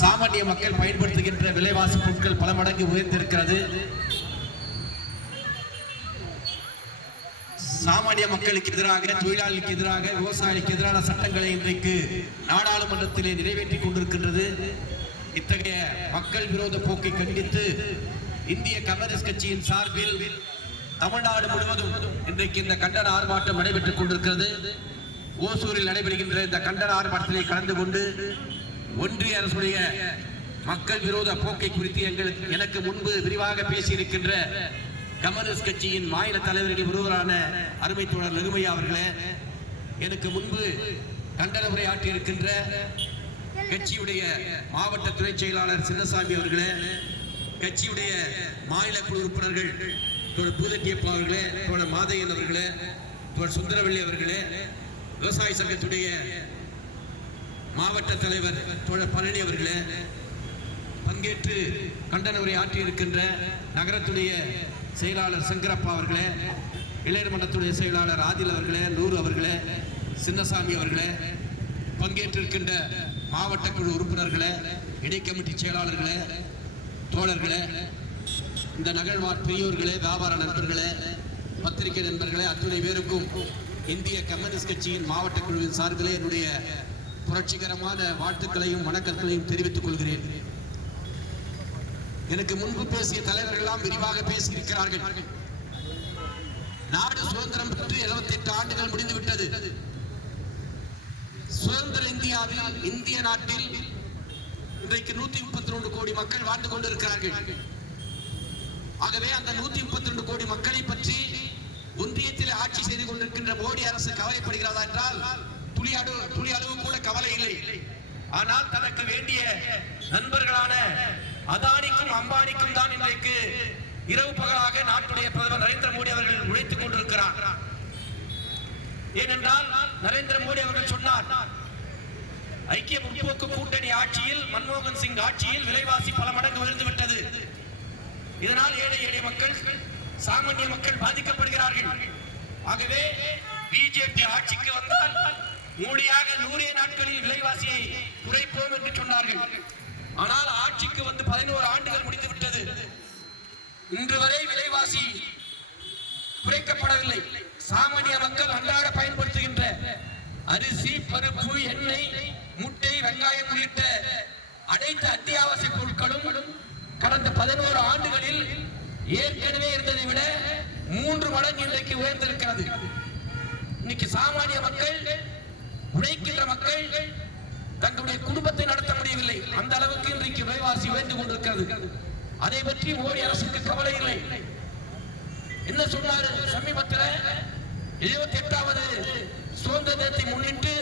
சாமானிய மக்கள் பயன்படுத்துகின்ற விலைவாசி பொருட்கள் பல மடங்கு உயர்ந்திருக்கிறது. சாமானிய மக்களுக்கு எதிராக, தொழிலாளிக்கு எதிராக, விவசாயிக்கு எதிரான சட்டங்களை இன்றைக்கு நாடாளுமன்றத்திலே நிறைவேற்றிக் கொண்டிருக்கின்றது. இத்தகைய மக்கள் விரோத போக்கை கண்டித்து இந்திய கம்யூனிஸ்ட் கட்சியின் சார்பில் தமிழ்நாடு முழுவதும் இன்றைக்கு இந்த கண்டன ஆர்ப்பாட்டம் நடைபெற்றுக் கொண்டிருக்கிறது. ஓசூரில் நடைபெறுகின்ற இந்த கண்டன ஆர்ப்பாட்டத்திலே கலந்து கொண்டு ஒன்றிய அரசுடைய மக்கள் விரோத போக்கை குறித்து எனக்கு முன்பு விரிவாக பேசியிருக்கின்ற கம்யூனிஸ்ட் கட்சியின் மாநில தலைவர்கள் ஒருவரான அருமை தோழர் நெருமையா அவர்களே, எனக்கு முன்பு கண்டன உரையாற்றியிருக்கின்ற கட்சியுடைய மாவட்ட துணை செயலாளர் சின்னசாமி அவர்களே, கட்சியுடைய மாநில குழு உறுப்பினர்கள் தோழர் பூதட்டியப்பா அவர்களே, தோழர் மாதையன் அவர்களே, தோழர் சுந்தரவள்ளி அவர்களே, விவசாய சங்கத்துடைய மாவட்ட தலைவர் தோழர் பழனி அவர்களே, பங்கேற்று கண்டன உரை ஆற்றியிருக்கின்ற நகரத்துடைய செயலாளர் சங்கரப்பா அவர்களே, இளைஞர் மன்றத்துடைய செயலாளர் ஆதில் அவர்களே, நூறு அவர்களே, சின்னசாமி அவர்களே, பங்கேற்றிருக்கின்ற மாவட்ட குழு உறுப்பினர்களே, இடைக்கமிட்டி செயலாளர்களே, தோழர்களே, இந்த நகழ்வார் பெரியோர்களே, வியாபார நண்பர்களே, பத்திரிகை நண்பர்களே, அத்துணை பேருக்கும் இந்திய கம்யூனிஸ்ட் கட்சியின் மாவட்ட குழுவின் சார்பிலே என்னுடைய புரட்சிகரமான வாழ்த்துக்களையும் வணக்கங்களையும் தெரிவித்துக் கொள்கிறேன். எனக்கு முன்பு பேசிய தலைவர்களெல்லாம் விரிவாக பேசியிருக்கிறார்கள். நாடு சுதந்திரம் பெற்று 78 ஆண்டுகள் முடிந்துவிட்டது. சுதந்திர இந்தியாவில், இந்திய நாட்டில் இன்றைக்கு 132 கோடி மக்கள் வாழ்ந்து கொண்டிருக்கிறார்கள். ஆகவே அந்த 132 கோடி மக்களை பற்றி ஒன்றியத்தில் ஆட்சி செய்து கொண்டிருக்கின்ற மோடி அரசு கவலைப்படுகிறதா என்றால் துளி அளவு கூட கவலை இல்லை. ஆனால் தனக்கு வேண்டிய நண்பர்களான அதானிக்கும் அம்பானிக்கும் தான் இன்றைக்கு இரவு பகலாக நாட்டுடைய பிரதமர் நரேந்திர மோடி அவர்கள் உழைத்துக் கொண்டிருக்கிறார். ஏனென்றால் நரேந்திர மோடி அவர்கள் சொன்னார், ஐக்கிய முற்போக்கு கூட்டணி ஆட்சியில், மன்மோகன் சிங் ஆட்சியில் விலைவாசி பல மடங்கு உயர்ந்து விட்டது. இதனால் ஏழை ஏழை மக்கள், சாமானிய மக்கள் பாதிக்கப்படுகிறார்கள். ஆகவே பிஜேபி ஆட்சிக்கு வந்தால் மோடியாக 100 நாட்களில் விலைவாசியை குறைப்போம் என்று சொன்னார்கள். ஆனால் ஆட்சிக்கு வந்து 11 ஆண்டுகள் முடிந்து விட்டது. இன்று வரை விலைவாசி குறைக்கப்படவில்லை. சாமானிய மக்கள் அன்றாட பயன்படுத்துகின்ற அரிசி, பருப்பு, எண்ணெய், முட்டை, வெங்காயம் உள்ளிட்ட அனைத்து அத்தியாவசிய பொருட்களும் கடந்த 11 ஆண்டுகளில் ஏற்கனவே இருந்ததை விட 3 மடங்கு இன்றைக்கு உயர்ந்திருக்கிறது. இன்னைக்கு சாமானிய மக்கள், உழைக்கின்ற மக்கள் தங்களுடைய குடும்பத்தை நடத்த முடியவில்லை. அந்த அளவுக்கு இன்றைக்கு விலைவாசி உயர்ந்து கொண்டிருக்கிறது. அதை பற்றி மோடி அரசுக்கு கவலை இல்லை. என்ன சொன்னாரு? சமீபத்தில் 78வது சுதந்திர தினத்தை முன்னிட்டு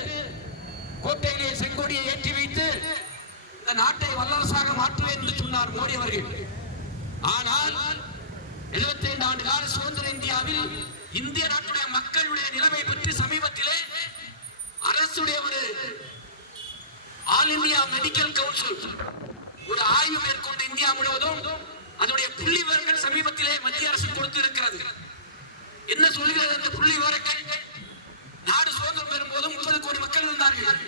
கோட்டையிலே செங்கோடியை ஏற்றி வைத்து இந்த நாட்டை வல்லரசாக மாற்றுவேன் என்று சொன்னார் மோடி அவர்கள். ஆனால் 75 ஆண்டு கால சுதந்திர இந்தியாவில் இந்திய நாட்டுடைய மக்களுடைய நிலைமை பற்றி சமீபத்திலே அரசுடைய ஒரு ஆல் இந்தியா மெடிக்கல் கவுன்சில் ஒரு ஆய்வு மேற்கொண்டு இந்தியா முழுவதும் அதனுடைய புள்ளி விவரங்கள் சமீபத்திலே மத்திய அரசு கொடுத்து இருக்கிறது. என்ன சொல்கிறது அந்த புள்ளி விவரங்கள்? நாடு சுதந்திரம் பெறும் போது 30 கோடி மக்கள் இருந்தார்கள்.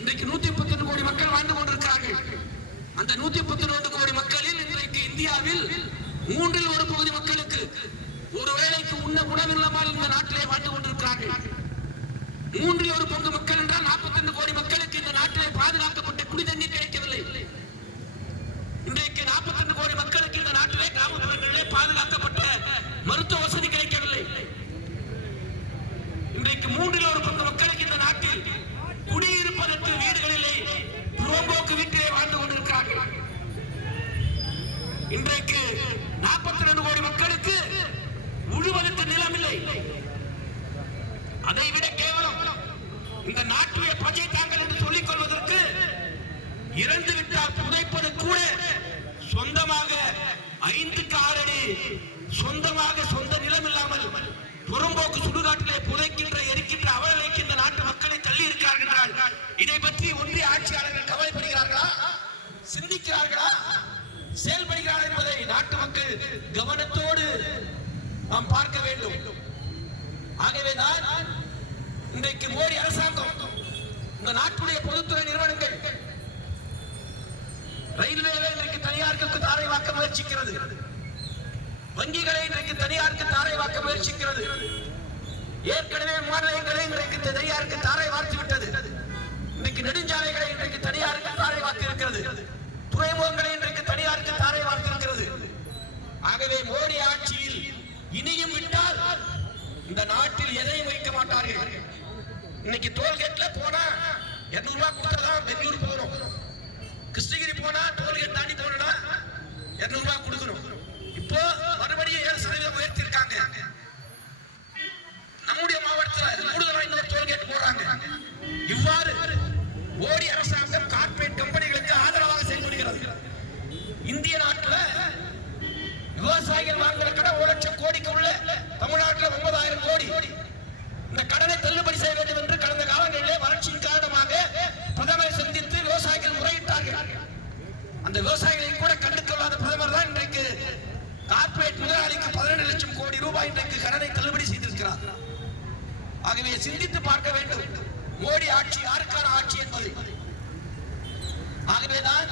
இன்றைக்கு 132 கோடி மக்கள் வாழ்ந்து கொண்டிருக்கிறார்கள். அந்த 132 கோடி மக்களில் இன்றைக்கு இந்தியாவில் 3 1 பகுதி மக்களுக்கு ஒரு வேளைக்கு உணவில்லாமல் இந்த நாட்டிலே வாழ்ந்து கொண்டிருக்கிறார்கள். 3 1 பங்கு மக்கள் என்றால் 42 கோடி மக்களுக்கு இந்த நாட்டிலே பாதுகாக்கப்பட்ட குடி தண்ணீர் கிடைக்கவில்லை. இன்றைக்கு 42 கோடி மக்களுக்கு இந்த நாட்டிலே கிராமப்புறங்களிலே பாதுகாக்கப்பட்ட மருத்துவ வசதி கிடைக்கவில்லை. இன்றைக்கு 3 1 பங்கு மக்களுக்கு இந்த நாட்டில் குடியிருப்பதற்கு வீடுகளிலே புறம்போக்கு வீட்டிலே வாழ்ந்து கொண்டிருக்கிறார்கள். இன்றைக்கு 42 கோடி மக்களுக்கு உழுவதற்கு நிலம் இல்லை. அதை விட கேவலம் இந்த நாட்டுடைய பஜை தாங்கள் என்று சொல்லிக் கொள்வதற்கு இறந்து விட்டால் புதைப்பது கூட சொந்தமாக 5க்கு 6 அடி சொந்தமாக சொந்த நிலம் இல்லாமல் புறம்போக்கு சுடுகாட்டிலே புதைக்கின்ற எரிக்கின்ற அவர்களுக்கு இந்த நாட்டு மக்களை தள்ளி இருக்கிறார்கள். இதை பற்றி ஒன்றிய ஆட்சியாளர்கள் கவலைப்படுகிறார்களா? சிந்திக்கிறார்களா? செயல்படுகிறார்கள் என்பதை நாட்டு மக்கள் கவனத்தோடு நாம் பார்க்க வேண்டும். ஆகவேதான் இன்றைக்கு மோடி அரசாங்கம் இந்த நாட்டுடைய பொதுத்துறை நிறுவனங்கள் ரயில்வேவை இன்றைக்கு தனியாருக்கு தாரை வாக்க முயற்சிக்கிறது. வங்கிகளை இன்றைக்கு தனியாருக்கு தாரை வாக்க முயற்சிக்கிறது. ஏற்கனவே மாநிலங்களை இன்றைக்கு தனியாருக்கு தாரை வார்த்து விட்டது. இன்றைக்கு நெடுஞ்சாலைகளை இன்றைக்கு தனியாருக்கு தாரை வார்த்து இருக்கிறது. துறைமுகங்களை இன்றைக்கு தனியாருக்கு தாரை வார்த்து இருக்கிறது. ஆகவே மோடி ஆட்சியில் இனியும் விட்டால் இந்த நாட்டில் எதையும் வைக்க மாட்டார்கள். இன்னைக்கு டோல்கேட்ல போனா 200 ரூபாய் கொடுத்தாதான் பெங்களூர் போறோம். கிருஷ்ணகிரி போனா டோல்கேட் தாண்டி போனா 200 ரூபாய் கொடுக்கணும். இப்போ மறுபடியும் 7% உயர்த்தி இருக்காங்க. நம்முடைய மாவட்டத்தில் கூடுதலாக இன்னொரு டோல்கேட் போறாங்க. இவ்வாறு மோடி அரசாங்கம் கார்ப்பரேட் கம்பெனிகளுக்கு ஆதரவாக செயல்படுகிறது. இந்திய நாட்டில் விவசாயிகள் வாங்குற கடன் 1 லட்சம் கோடிக்கு உள்ள தமிழ்நாட்டில் 9,000 கோடி. இந்த கடனை தள்ளுபடி செய்ய வேண்டும் என்று கடந்த காலங்களிலே வறட்சியின் காரணமாக பிரதமரை சந்தித்து விவசாயிகள் முறையிட்டார்கள். அந்த விவசாயிகளை கூட கண்டுகொள்ளாத பிரதமர் தான் இன்றைக்கு கார்ப்பரேட் முதலாளிக்கு 12 லட்சம் கோடி ரூபாய் இன்றைக்கு கடனை தள்ளுபடி செய்திருக்கிறார். ஆகவே சிந்தித்து பார்க்க வேண்டும் மோடி ஆட்சி யாருக்கான ஆட்சி என்பது. ஆகவேதான்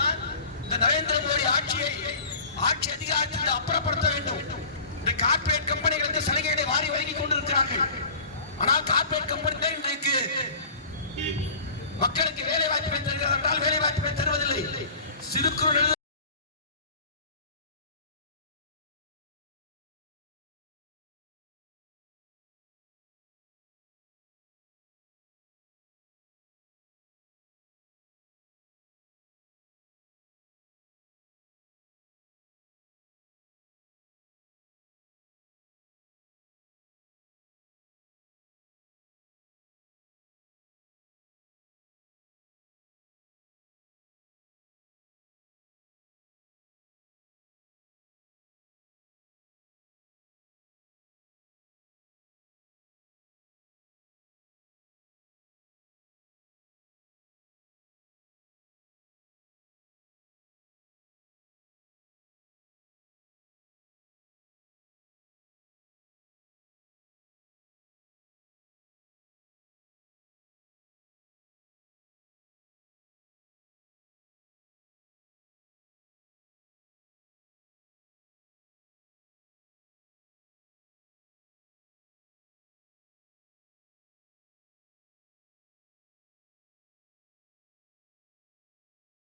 இந்த நரேந்திர மோடி ஆட்சி அதிகாரத்தில் அப்புறப்படுத்த வேண்டும். இந்த கார்ப்பரேட் கம்பெனிகளுக்கு சலுகைகளை வாரி வழங்கிக் கொண்டிருக்கிறார்கள். ஆனால் கார்ப்பரேட் கம்பெனிகள் இன்றைக்கு மக்களுக்கு வேலை வாய்ப்பை தருகிறது என்றால் வேலை வாய்ப்பை தருவதில்லை. சிறு குறு